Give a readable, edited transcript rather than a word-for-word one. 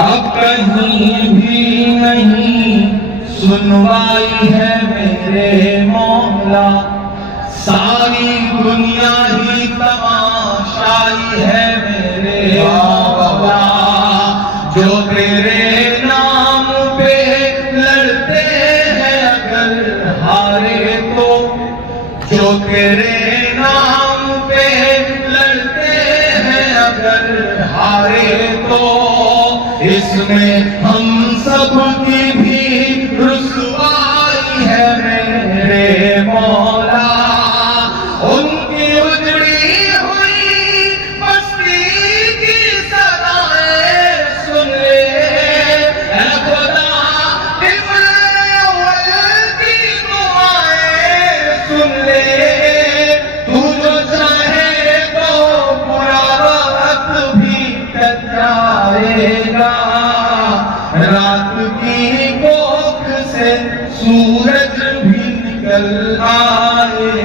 اب کہیں بھی نہیں سنوائی ہے میرے مولا، ساری دنیا ہی تماشائی ہے میرے مولا، جو تیرے نام پہ لڑتے ہیں اگر ہارے تو، جو تیرے نام پہ لڑتے ہیں اگر ہارے تو، اس میں ہم سب کی بھی رسوائی ہے میرے مولا، ان کی اجڑی ہوئی بستی کی صدائیں سن لے، اے خدا ابن اول کی دعائیں سن لے، تو جو چاہے تو برا وقت بھی کٹ جائے گا، رات کی کوکھ سے سورج بھی نکل آئے